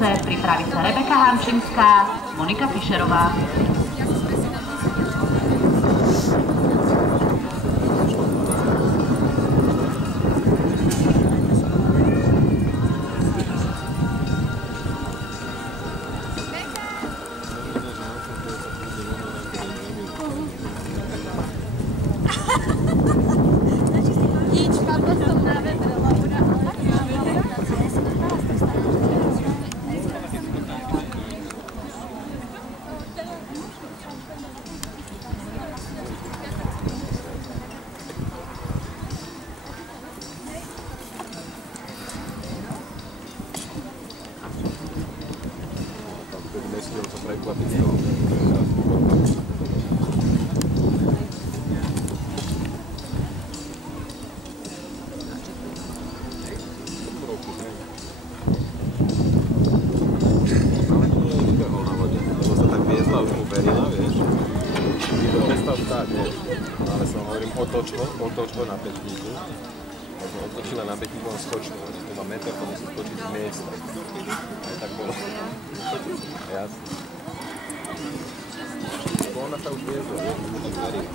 tance, pripraví sa Rebeka Hančinská, Monika Fischerová. Nesmiel to prekvapiť z toho. Ale to vybehol na vode, lebo sa tak viezla, už mu verila, vieš. Prestal stáť, vieš. Ale som hovorím, otoč ho na pätníku. Otočila na pätníku, on skočil. To má meter, to musí skočiť z miesta. Aj tak bolo. Jasne. Lebo ona sa už viezla, vieš, už mu to verila.